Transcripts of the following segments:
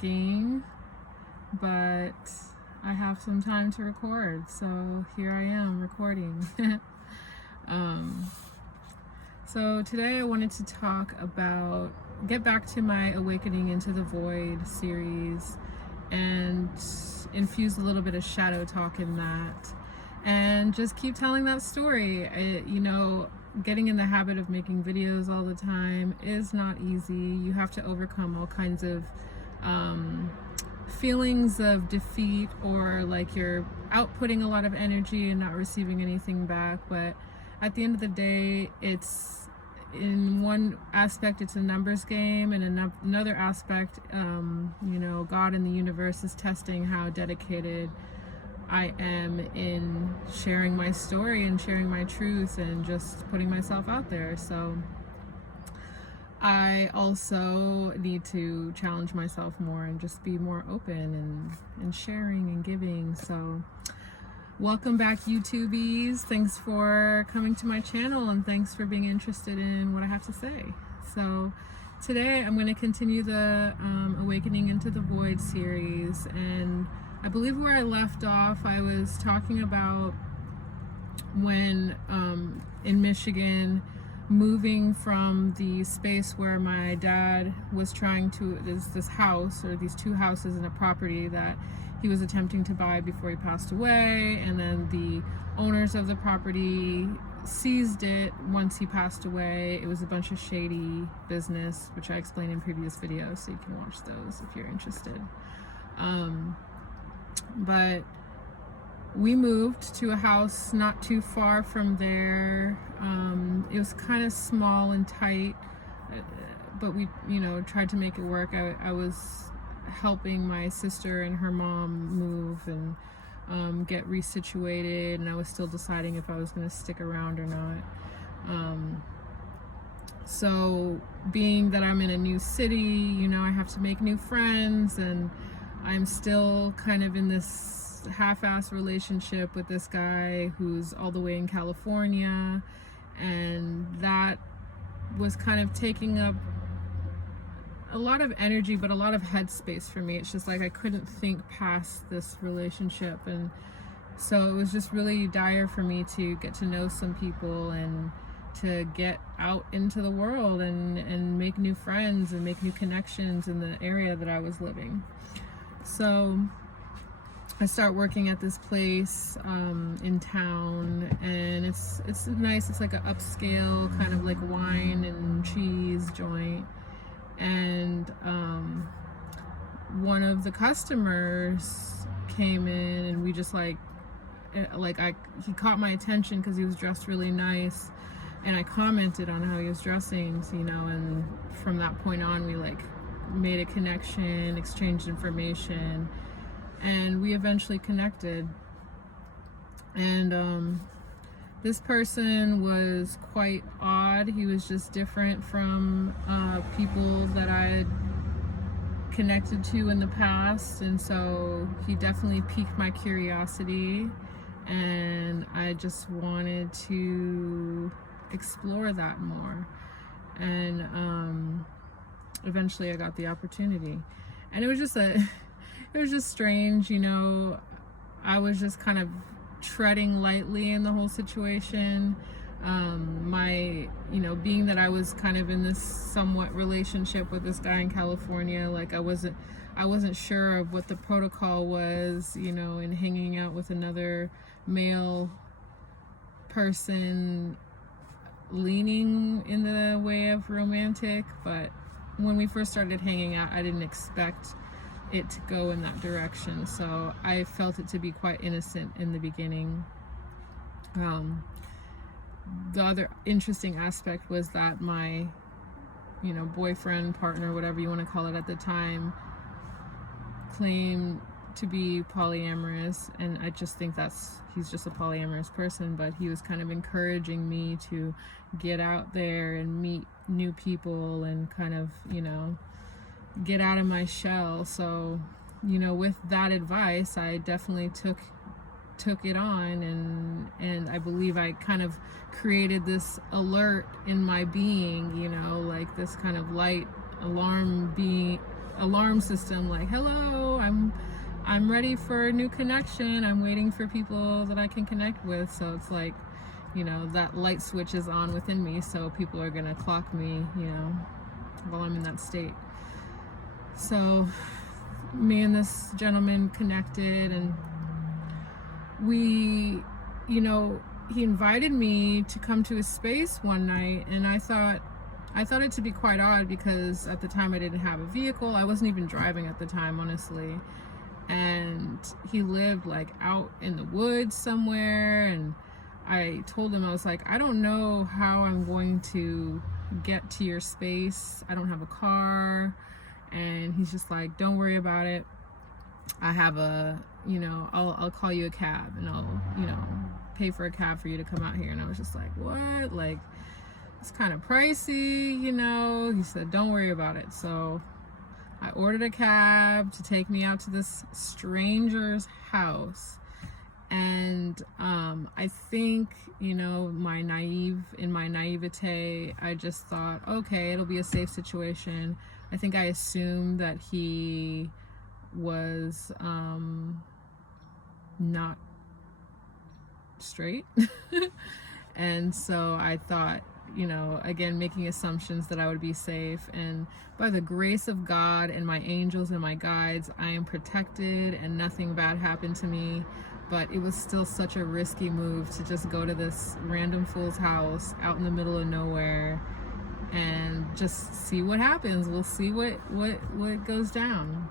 working, but I have some time to record, so here I am recording. So today I wanted to get back to my Awakening into the Void series and infuse a little bit of shadow talk in that, and just keep telling that story. Getting in the habit of making videos all the time is not easy. You have to overcome all kinds of feelings of defeat, or like you're outputting a lot of energy and not receiving anything back. But at the end of the day, it's, in one aspect, it's a numbers game, and another aspect, God and the universe is testing how dedicated I am in sharing my story and sharing my truth and just putting myself out there. So I also need to challenge myself more and just be more open and sharing and giving. So welcome back, YouTubies. Thanks for coming to my channel, and thanks for being interested in what I have to say. So today I'm going to continue the Awakening into the Void series, and I believe where I left off, I was talking about when in Michigan, moving from the space where my dad was trying to, this house, or these two houses in a property that he was attempting to buy before he passed away, and then the owners of the property seized it once he passed away. It was a bunch of shady business, which I explained in previous videos, so you can watch those if you're interested. But we moved to a house not too far from there. It was kind of small and tight, but we, tried to make it work. I was helping my sister and her mom move and get resituated, and I was still deciding if I was going to stick around or not. So being that I'm in a new city, I have to make new friends, and I'm still kind of in this half-ass relationship with this guy who's all the way in California, and that was kind of taking up a lot of energy, but a lot of headspace for me. It's just like I couldn't think past this relationship, and so it was just really dire for me to get to know some people and to get out into the world and make new friends and make new connections in the area that I was living. So I start working at this place in town, and it's nice. It's like an upscale kind of like wine and cheese joint. And one of the customers came in, and we just he caught my attention because he was dressed really nice, and I commented on how he was dressing, and from that point on we made a connection, exchanged information, and we eventually connected. And this person was quite odd. He was just different from people that I had connected to in the past, and so he definitely piqued my curiosity, and I just wanted to explore that more. And eventually I got the opportunity, and it was just strange. I was just kind of treading lightly in the whole situation. Being that I was kind of in this somewhat relationship with this guy in California, I wasn't sure of what the protocol was, in hanging out with another male person leaning in the way of romantic. But when we first started hanging out, I didn't expect it to go in that direction, so I felt it to be quite innocent in the beginning. The other interesting aspect was that my boyfriend, partner, whatever you want to call it at the time, claimed to be polyamorous, and I just think he's just a polyamorous person, but he was kind of encouraging me to get out there and meet new people and kind of get out of my shell. So with that advice, I definitely took it on, and I believe I kind of created this alert in my being, like this kind of light alarm alarm system, like, hello, I'm ready for a new connection. I'm waiting for people that I can connect with. So it's like, you know, that light switch is on within me, so people are gonna clock me, you know, while I'm in that state. So me and this gentleman connected, and we, you know, he invited me to come to his space one night, and I thought it to be quite odd because at the time I didn't have a vehicle. I wasn't even driving at the time, honestly. And he lived like out in the woods somewhere, and I told him, I was like, I don't know how I'm going to get to your space. I don't have a car. And he's just like, don't worry about it. I have I'll call you a cab, and I'll, you know, pay for a cab for you to come out here. And I was just like, what? Like, it's kind of pricey, you know? He said, don't worry about it. So I ordered a cab to take me out to this stranger's house. And I think, you know, in my naivete, I just thought, okay, it'll be a safe situation. I think I assumed that he was not straight. And so I thought, you know, again, making assumptions that I would be safe. And by the grace of God and my angels and my guides, I am protected and nothing bad happened to me. But it was still such a risky move to just go to this random fool's house out in the middle of nowhere and just see what happens. We'll see what goes down.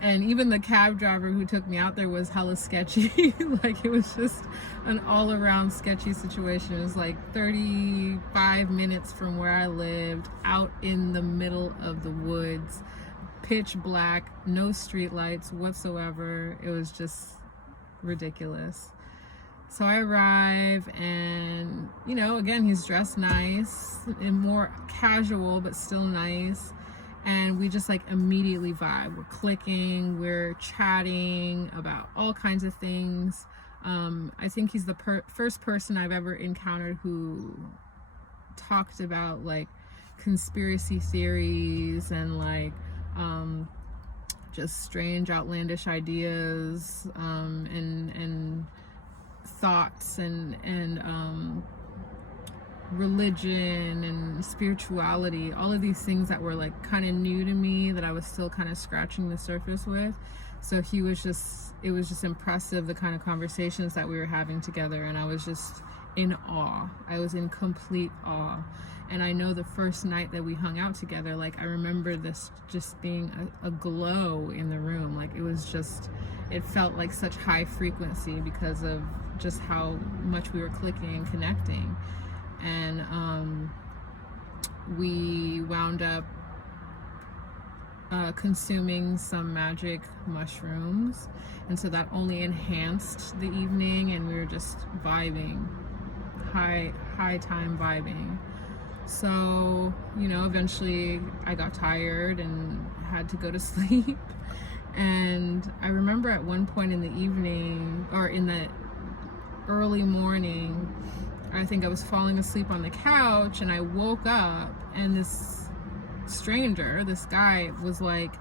And even the cab driver who took me out there was hella sketchy. Like, it was just an all-around sketchy situation. It was like 35 minutes from where I lived, out in the middle of the woods, pitch black, no street lights whatsoever. It was just ridiculous. So I arrive, and, you know, again, he's dressed nice and more casual, but still nice. And we just like immediately vibe. We're clicking, we're chatting about all kinds of things. I think he's the first person I've ever encountered who talked about like conspiracy theories and like just strange, outlandish ideas and thoughts and religion and spirituality, all of these things that were like kind of new to me that I was still kind of scratching the surface with. So it was just impressive, the kind of conversations that we were having together, and I was just in awe. I was in complete awe. And I know the first night that we hung out together, like I remember this just being a glow in the room. Like it felt like such high frequency because of just how much we were clicking and connecting. And we wound up consuming some magic mushrooms, and so that only enhanced the evening, and we were just vibing, high time vibing. So, you know, eventually I got tired and had to go to sleep. And I remember at one point in the evening, or in the early morning, I think I was falling asleep on the couch, and I woke up, and this stranger, this guy, was like,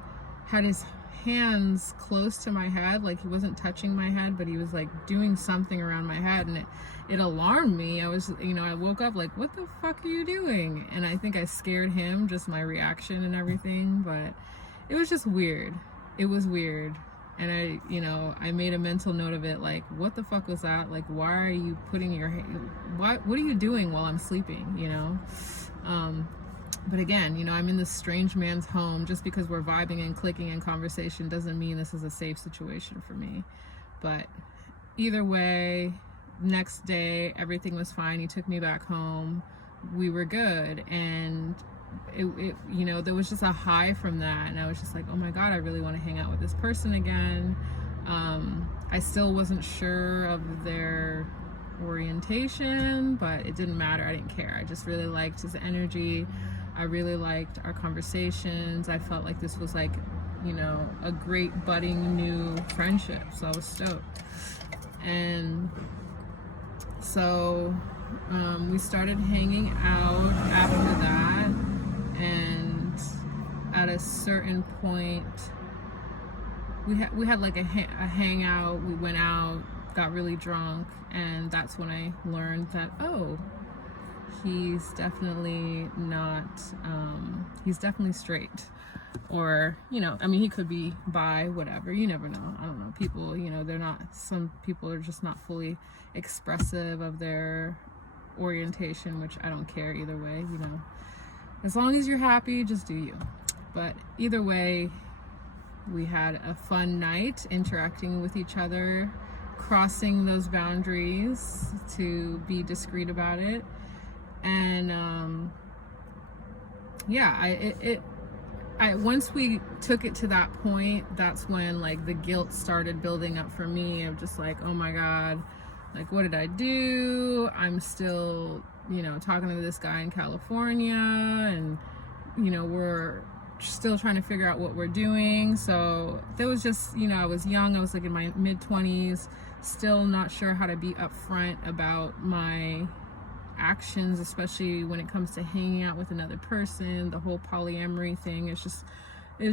had his hands close to my head, like he wasn't touching my head, but he was like doing something around my head, and it alarmed me. I was, you know, I woke up like, what the fuck are you doing? And I think I scared him, just my reaction and everything, but it was just weird. It was weird. And I made a mental note of it, like, what the fuck was that? Like, why are you putting your hand, what are you doing while I'm sleeping, you know? But again, you know, I'm in this strange man's home. Just because we're vibing and clicking in conversation doesn't mean this is a safe situation for me. But either way, next day, everything was fine. He took me back home. We were good. And it you know, there was just a high from that, and I was just like, oh my god, I really want to hang out with this person again. I still wasn't sure of their orientation, but it didn't matter. I didn't care. I just really liked his energy. I really liked our conversations. I felt like this was like, you know, a great budding new friendship, so I was stoked. And so we started hanging out after that, and at a certain point, we had like a hangout. We went out, got really drunk, and that's when I learned that, oh, he's definitely not, he's definitely straight. Or, you know, I mean, he could be bi, whatever, you never know. I don't know, people, you know, some people are just not fully expressive of their orientation, which I don't care either way, you know. As long as you're happy, just do you. But either way, we had a fun night interacting with each other, crossing those boundaries to be discreet about it. And yeah, once we took it to that point, that's when like the guilt started building up for me of just like, oh my God, like what did I do? I'm still, you know, talking to this guy in California, and you know, we're still trying to figure out what we're doing. So there was just, you know, I was young, I was like in my mid-20s, still not sure how to be upfront about my actions, especially when it comes to hanging out with another person. The whole polyamory thing is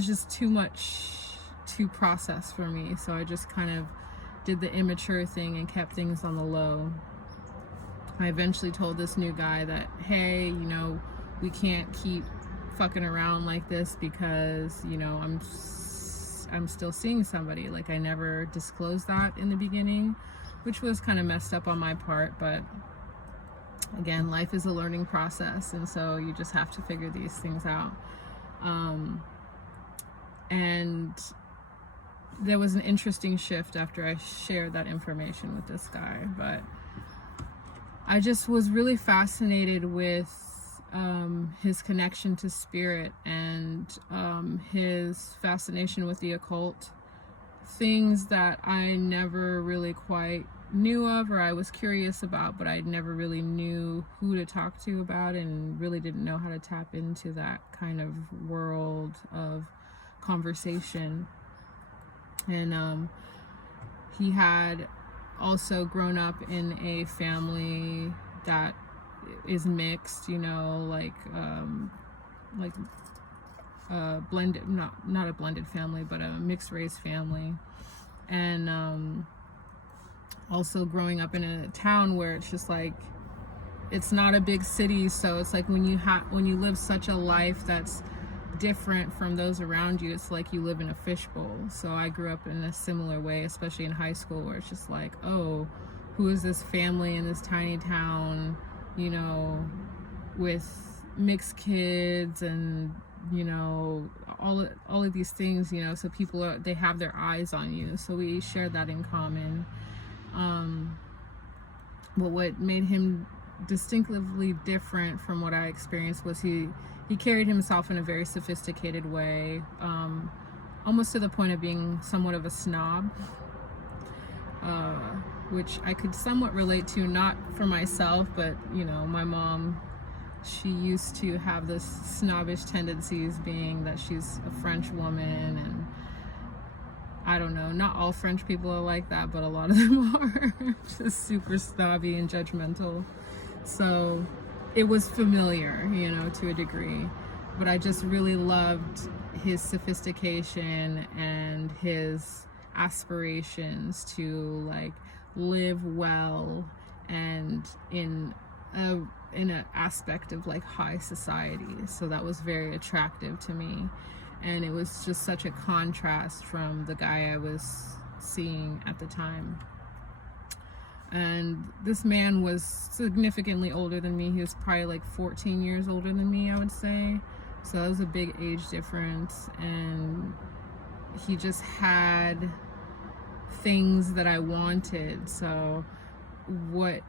just too much to process for me. So I just kind of did the immature thing and kept things on the low. I eventually told this new guy that, hey, you know, we can't keep fucking around like this because, you know, I'm still seeing somebody. Like, I never disclosed that in the beginning, which was kind of messed up on my part, but again, life is a learning process, and so you just have to figure these things out. And there was an interesting shift after I shared that information with this guy, but I just was really fascinated with his connection to spirit and his fascination with the occult, things that I never really quite knew of, or I was curious about, but I never really knew who to talk to about, and really didn't know how to tap into that kind of world of conversation. And he had also grown up in a family that is mixed, you know, like blended, not a blended family, but a mixed race family. And also growing up in a town where it's just like, it's not a big city, so it's like when you live such a life that's different from those around you, it's like you live in a fishbowl. So I grew up in a similar way, especially in high school, where it's just like, oh, who is this family in this tiny town, you know, with mixed kids, and you know, all of these things, you know, so they have their eyes on you. So we share that in common. But what made him distinctively different from what I experienced was he carried himself in a very sophisticated way, almost to the point of being somewhat of a snob, which I could somewhat relate to, not for myself, but you know, my mom, she used to have this snobbish tendencies, being that she's a French woman, and I don't know, not all French people are like that, but a lot of them are just super snobby and judgmental. So it was familiar, you know, to a degree, but I just really loved his sophistication and his aspirations to like live well and in an aspect of like high society. So that was very attractive to me. And it was just such a contrast from the guy I was seeing at the time. And this man was significantly older than me. He was probably like 14 years older than me, I would say. So that was a big age difference. And he just had things that I wanted. So what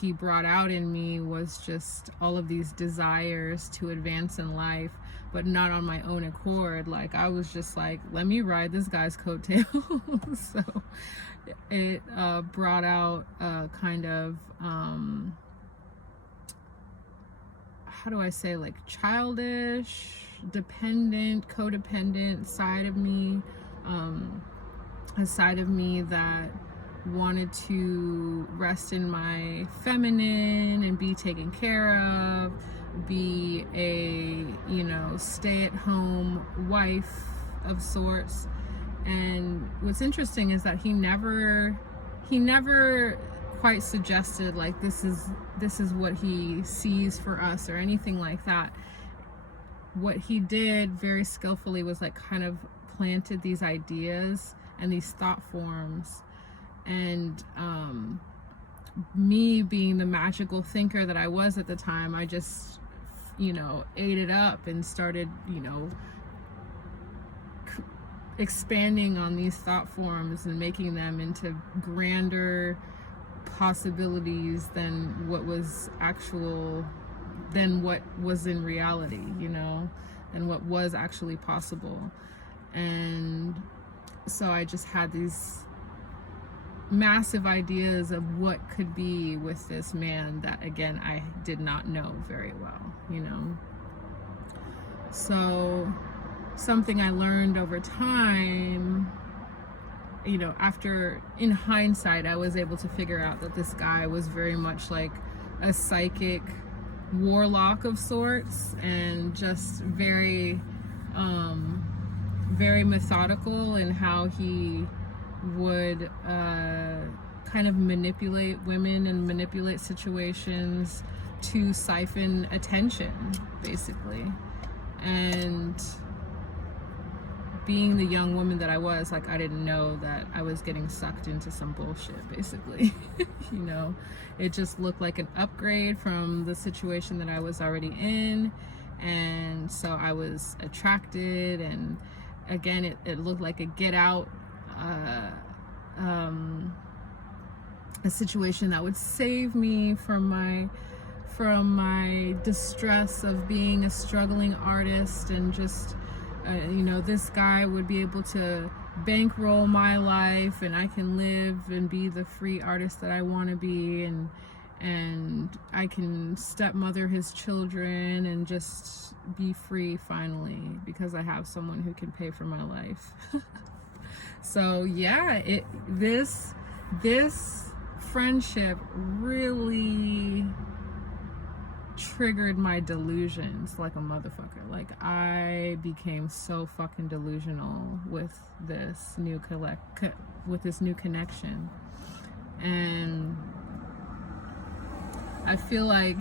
he brought out in me was just all of these desires to advance in life, but not on my own accord. Like, I was just like, let me ride this guy's coattails. So it brought out a kind of, how do I say, like childish, dependent, codependent side of me, a side of me that wanted to rest in my feminine and be taken care of, be a, stay-at-home wife of sorts. And what's interesting is that he never quite suggested like this is what he sees for us or anything like that. What he did very skillfully was like kind of planted these ideas and these thought forms, and me being the magical thinker that I was at the time, I just ate it up and started expanding on these thought forms and making them into grander possibilities than what was in reality, than what was actually possible. And so I just had these massive ideas of what could be with this man that, again, I did not know very well, So something I learned over time, after, in hindsight, I was able to figure out that this guy was very much like a psychic warlock of sorts, and just very very methodical in how he would kind of manipulate women and manipulate situations to siphon attention, basically. And being the young woman that I was, like, I didn't know that I was getting sucked into some bullshit, basically. It just looked like an upgrade from the situation that I was already in, and so I was attracted, and again, it looked like a get out, a situation that would save me from my distress of being a struggling artist, and just this guy would be able to bankroll my life, and I can live and be the free artist that I want to be, and I can stepmother his children and just be free finally, because I have someone who can pay for my life. So yeah, this friendship really triggered my delusions like a motherfucker. Like, I became so fucking delusional with this new connection. And I feel like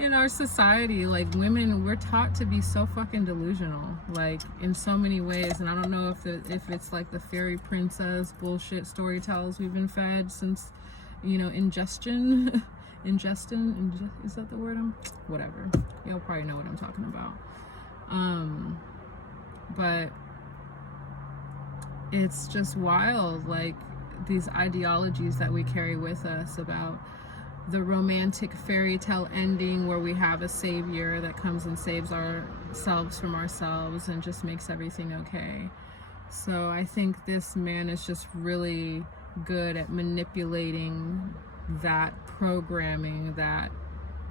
in our society, like, women, we're taught to be so fucking delusional, like, in so many ways. And I don't know if it's like the fairy princess bullshit storytells we've been fed since, ingestion, is that the word? Whatever. Y'all probably know what I'm talking about. But it's just wild, like, these ideologies that we carry with us about the romantic fairy tale ending where we have a savior that comes and saves ourselves from ourselves and just makes everything okay. So I think this man is just really good at manipulating that programming that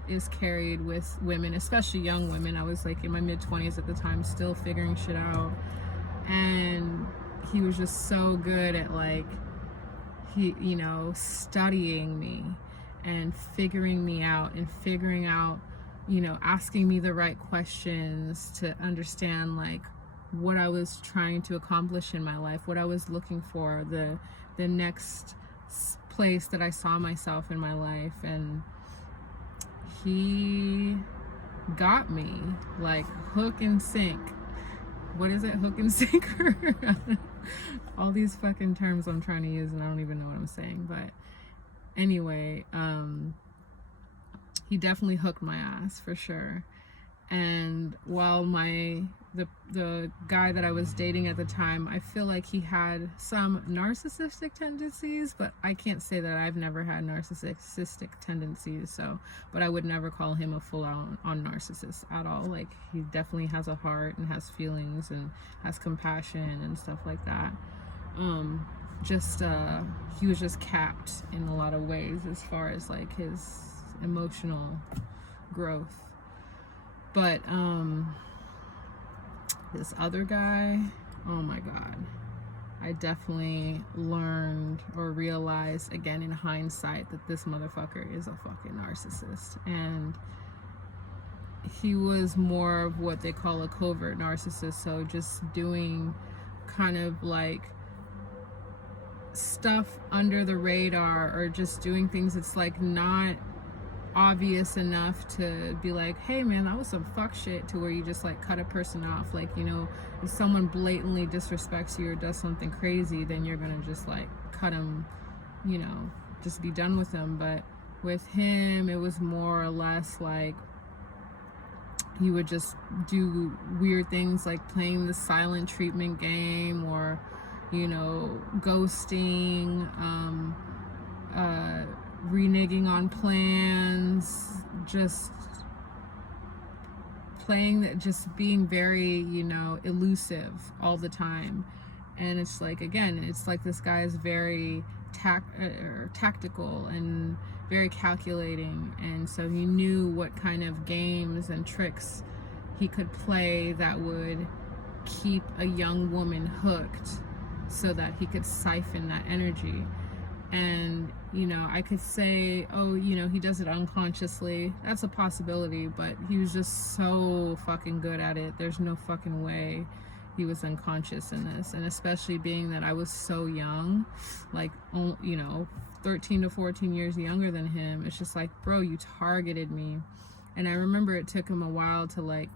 is carried with women, especially young women. I was like in my mid-20s at the time, still figuring shit out, and he was just so good at, like, studying me and figuring me out and figuring out, asking me the right questions to understand, like, what I was trying to accomplish in my life, what I was looking for, the next place that I saw myself in my life. And he got me, like, hook and sink. What is it? Hook and sinker? All these fucking terms I'm trying to use and I don't even know what I'm saying. But anyway, he definitely hooked my ass for sure. And while the guy that I was dating at the time, I feel like he had some narcissistic tendencies, but I can't say that I've never had narcissistic tendencies. But I would never call him a full-on narcissist at all. Like, he definitely has a heart and has feelings and has compassion and stuff like that. He was just capped in a lot of ways as far as, like, his emotional growth. But this other guy, oh my God, I definitely learned or realized, again in hindsight, that this motherfucker is a fucking narcissist. And he was more of what they call a covert narcissist, so just doing kind of like stuff under the radar, or just doing things that's like not obvious enough to be like, hey man, that was some fuck shit, to where you just like cut a person off. Like, you know, if someone blatantly disrespects you or does something crazy, then you're gonna just like cut them, you know, just be done with them. But with him, it was more or less like he would just do weird things, like playing the silent treatment game, or, you know, ghosting, reneging on plans, just playing that, just being very, you know, elusive all the time. And it's like, again, it's like this guy is very tactical and very calculating, and so he knew what kind of games and tricks he could play that would keep a young woman hooked, so that he could siphon that energy. And, you know, I could say, oh, you know, he does it unconsciously. That's a possibility, but he was just so fucking good at it. There's no fucking way he was unconscious in this. And especially being that I was so young, like, you know, 13 to 14 years younger than him. It's just like, bro, you targeted me. And I remember it took him a while to like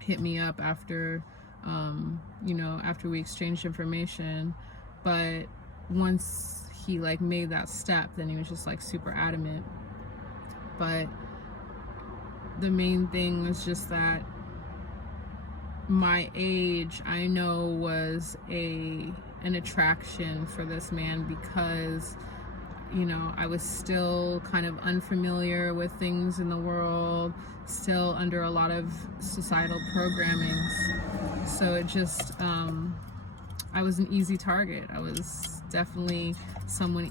hit me up after, you know, after we exchanged information. But once he like made that step, then he was just like super adamant. But the main thing was just that my age, I know, was an attraction for this man, because, you know, I was still kind of unfamiliar with things in the world, still under a lot of societal programmings. So it just, I was an easy target. I was definitely someone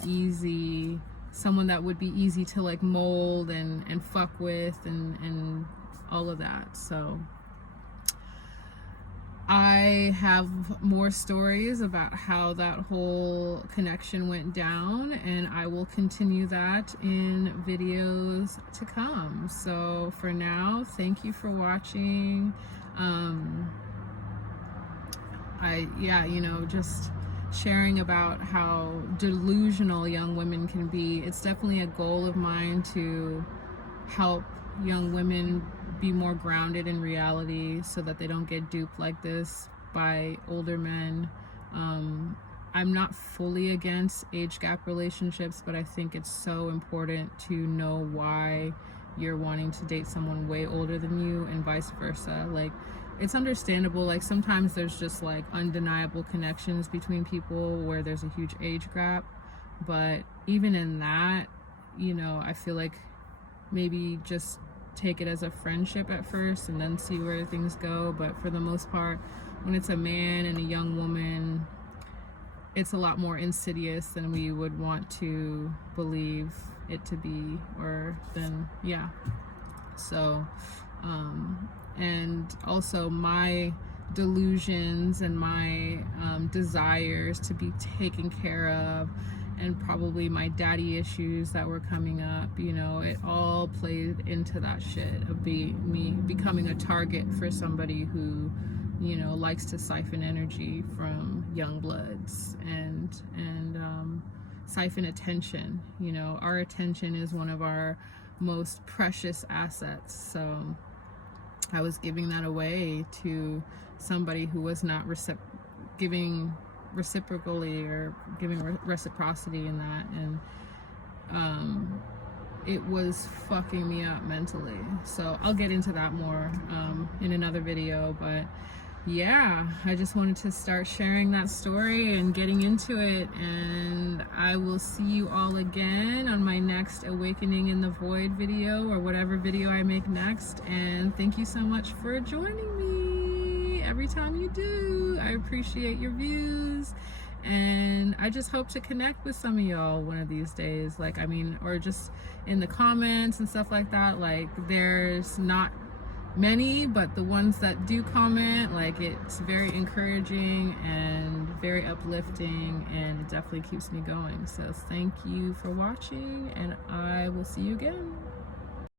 that would be easy to like mold and fuck with and all of that. So I have more stories about how that whole connection went down, and I will continue that in videos to come. So for now, thank you for watching. You know, just sharing about how delusional young women can be. It's definitely a goal of mine to help young women be more grounded in reality, so that they don't get duped like this by older men. I'm not fully against age gap relationships, but I think it's so important to know why you're wanting to date someone way older than you, and vice versa. Like, it's understandable, like sometimes there's just like undeniable connections between people where there's a huge age gap, but even in that, you know, I feel like maybe just take it as a friendship at first and then see where things go. But for the most part, when it's a man and a young woman, it's a lot more insidious than we would want to believe it to be, or then, yeah. So, and also my delusions and my desires to be taken care of, and probably my daddy issues that were coming up, you know, it all played into that shit of me becoming a target for somebody who, you know, likes to siphon energy from young bloods and siphon attention. You know, our attention is one of our most precious assets. So I was giving that away to somebody who was not giving reciprocally or giving reciprocity in that, and it was fucking me up mentally. So I'll get into that more in another video. But yeah, I just wanted to start sharing that story and getting into it, and I will see you all again on my next Awakening in the Void video, or whatever video I make next. And thank you so much for joining me every time you do. I appreciate your views, and I just hope to connect with some of y'all one of these days. Like, I mean, or just in the comments and stuff like that. Like, there's not many, but the ones that do comment, like, it's very encouraging and very uplifting, and it definitely keeps me going. So thank you for watching, and I will see you again.